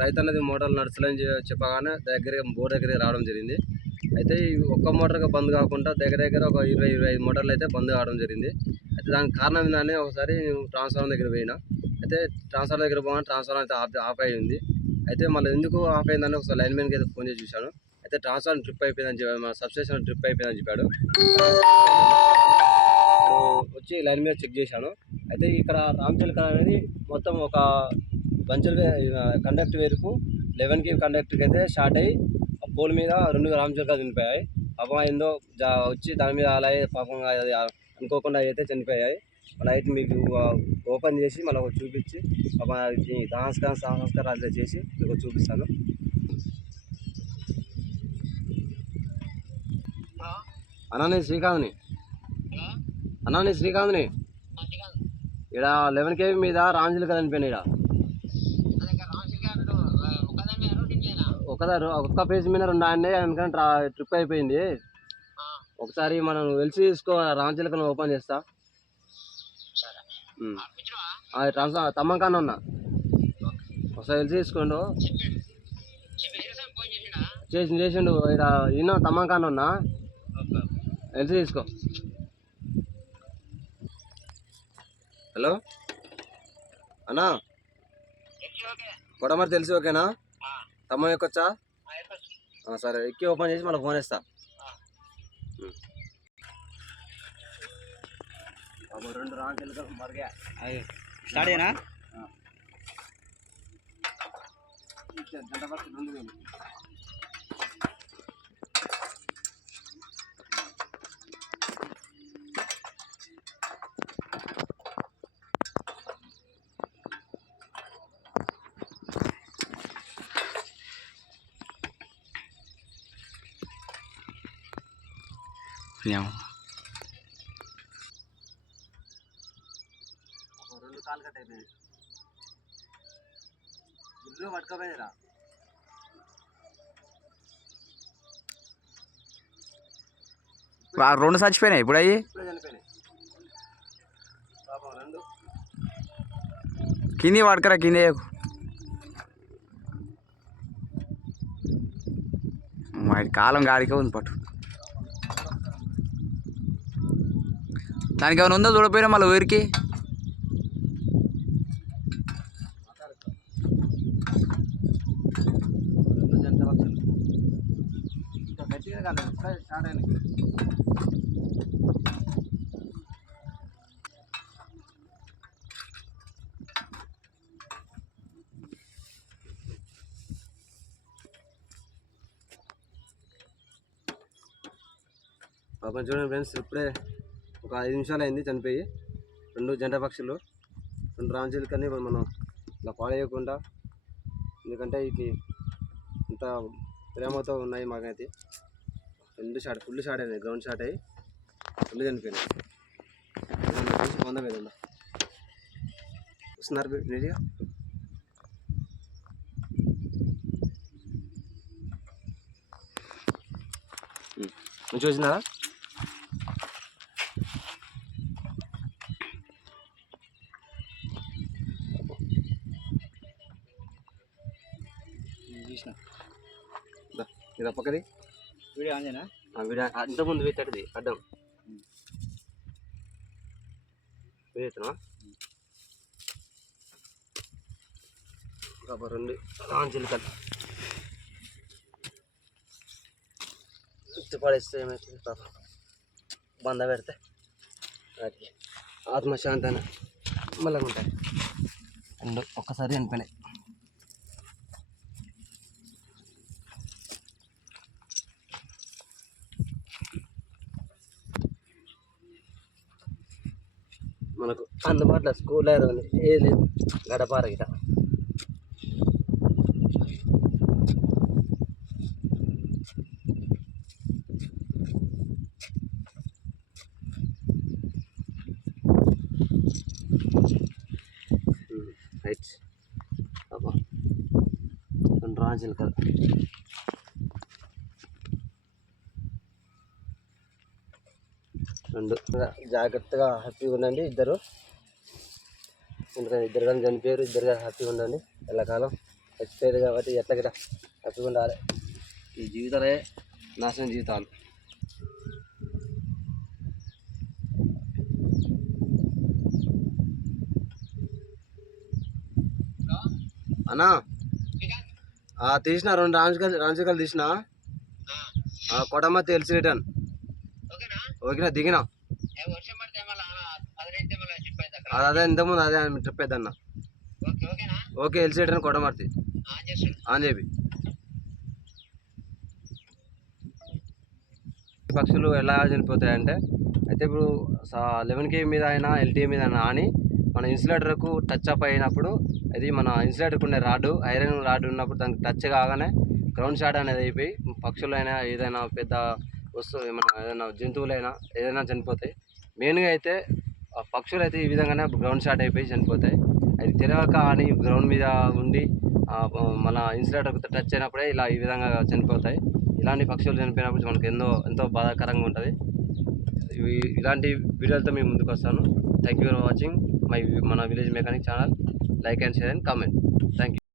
రైతు అనేది మోటార్లు నడుచలేని చెప్పగానే దగ్గర బోర్ దగ్గరికి రావడం జరిగింది. అయితే ఒక్క మోటార్గా బంద్ కాకుండా దగ్గర దగ్గర ఒక ఇరవై ఇరవై ఐదు మోటార్లు అయితే బంద్ కావడం జరిగింది. అయితే దానికి కారణం ఏంటంటే ఒకసారి నేను ట్రాన్స్ఫార్మర్ దగ్గర పోయినా. అయితే ట్రాన్స్ఫార్మర్ దగ్గర పోగానే ట్రాన్స్ఫార్మర్ అయితే ఆఫ్ ఆఫ్ అయి ఉంది. అయితే మళ్ళీ ఎందుకు ఆఫ్ అయిందని ఒకసారి లైన్ మ్యాన్కి అయితే ఫోన్ చేసి చూశాను. అయితే ట్రాన్స్ఫార్మర్ ట్రిప్ అయిపోయిందని చెప్పాడు మన సబ్స్టేషన్ ట్రిప్ అయిపోయిందని చెప్పాడు. వచ్చి లైన్ మీద చెక్ చేశాను. అయితే ఇక్కడ రామచిలక అనేది మొత్తం ఒక బంచర్ కండక్ట్ వేరుకు లెవెన్కి కండక్టర్కి అయితే స్టార్ట్ అయ్యి ఆ పోల్ మీద రెండు రామచిలకలు చనిపోయాయి. పాపం ఏందో జా వచ్చి దాని మీద అలా పాపం అది అనుకోకుండా అయితే చనిపోయాయి. అయితే మీకు ఓపెన్ చేసి మళ్ళీ చూపించి పాపం సంస్కారం సంస్కారాలు అయితే చేసి మీకు చూపిస్తాను. అన్నా నేను శ్రీకాంత్ని? అన్నా నేను శ్రీకాంత్ని? ఇక్కడ లెవెన్ కేవీ మీద రాంజులు కదా అనిపోయినాయి ఇక్కడ ఒకదారు ఒక్క పేజ్ మీద రెండు ట్రా- ట్రిప్ అయిపోయింది. ఒకసారి మనం వెలిసి తీసుకో రాంచిలకను ఓపెన్ చేస్తా. ఉమ్. ఆ, ట్రాన్స్ఫర్ తమ్మకాన ఉన్నా. ఒకసారి వెలిసి తీసుకోండు. చేసి చేసిండు. ఇక్కడ ఈయన తమ్మకాన ఉన్నా. వెలిసి తీసుకో. హలో? అన్నా? కూడా మరి తెలిసి ఓకేనా? తమ్మ ఎక్కొచ్చా? సరే. ఎక్కి ఓపెన్ చేసి మళ్ళీ ఫోన్. బాబు, రెండు రాంకెళ్ళి మరిగా. స్టార్ట్ అయినా గంట పడుతుంది రెండు వేలు. ఒక రెండు కాలు కట్ అయిపోయింది గుడ్లు పట్టుకోపోయినరా రెండు చచ్చిపోయినాయి ఇప్పుడు అయ్యి? కింది పడకరా కింది మరి కాలం గాడికే ఉంది పట్టు. దానికి ఏమైనా ఉందో చూడపోయినా మళ్ళీ ఊరికి? రెండు జంట పక్షులు ఇంకా గట్టిగా కాలేదు ఇప్పుడే స్టార్ట్ అయినాయి పాపం చూడండి ఫ్రెండ్స్ ఇప్పుడే ఒక ఐదు నిమిషాలు అయింది చనిపోయి. రెండు జంట పక్షులు రెండు రామచిలుకని ఇప్పుడు మనం ఇలా పాడేయకుండా ఎందుకంటే ఇది ఇంత ప్రేమతో ఉన్నాయి మాకైతే. రెండు షాట్ ఫుల్ షాట్ అయినాయి గ్రౌండ్ షాట్ అయ్యి ఫుల్ చనిపోయినాయి. చూసి వంద మీద వస్తున్నారు రెడీగా చూసినారా? చూసిన. దా, ఇది పక్కది? వీడియో ఆంజనా ఆ వీడ అంత ముందు పెట్టేది అడ్డం. వేస్తున్నా ఒక రెండు రాంచిలుకలు పడేస్తే ఏమవుతుంది పాప? బంద పెడితే. వాటికి ఆత్మశాంతన. మళ్ళీ ఉంటాయి రెండు ఒక్కసారి చనిపోయినాయి మనకు అందుబాటులో స్కూల్ ఉంది ఏ లేదు గడపార గిట రైట్ అబ్బా రెండు రాజులు కదా రెండు. జాగ్రత్తగా హ్యాపీగా ఉండండి ఇద్దరు. ఎందుకంటే ఇద్దరు కానీ చనిపోయారు ఇద్దరు కానీ హ్యాపీగా ఉండండి. ఎల్లకాలం చచ్చిపోయారు కాబట్టి ఎట్లా హ్యాపీగా ఉండాలి. ఈ జీవితాలే నాశనం జీవితాలు. అన్నా తీసిన రెండు రాంచికలు రాంచికలు తీసిన? కొడమ్మ తెలిసి రిటర్న్. ఓకేనా దిగినా? అది అదే ఇంతకుముందు అదే ట్రిప్ అన్న. ఓకే ఎల్సి రిటర్న్ కొడమర్తి ఆన్ చెప్పి పక్షులు ఎలా చనిపోతాయంటే అయితే ఇప్పుడు లెవెన్ కే మీద అయినా ఎల్టీ మీద అయినా అని మన ఇన్సులేటర్కు టచ్ అప్ అయినప్పుడు అది మన ఇన్సులేటర్కి ఉండే రాడ్ ఐరన్ రాడ్ ఉన్నప్పుడు దానికి టచ్ కాగానే గ్రౌండ్ షాట్ అనేది అయిపోయి పక్షులైనా ఏదైనా పెద్ద వస్తువు ఏమైనా ఏదైనా జంతువులైనా ఏదైనా చనిపోతాయి. మెయిన్గా అయితే పక్షులు అయితే ఈ విధంగానే గ్రౌండ్ షాట్ అయిపోయి చనిపోతాయి. అది తెలియక అని గ్రౌండ్ మీద ఉండి మన ఇన్సులేటర్కి టచ్ అయినప్పుడే ఇలా ఈ విధంగా చనిపోతాయి. ఇలాంటి పక్షులు చనిపోయినప్పుడు మనకు ఎంతో ఎంతో బాధాకరంగా ఉంటుంది. ఇలాంటి వీడియోలతో మేము ముందుకు వస్తాను. Thank you for watching my మన village mechanic channel. Like and share and comment thank you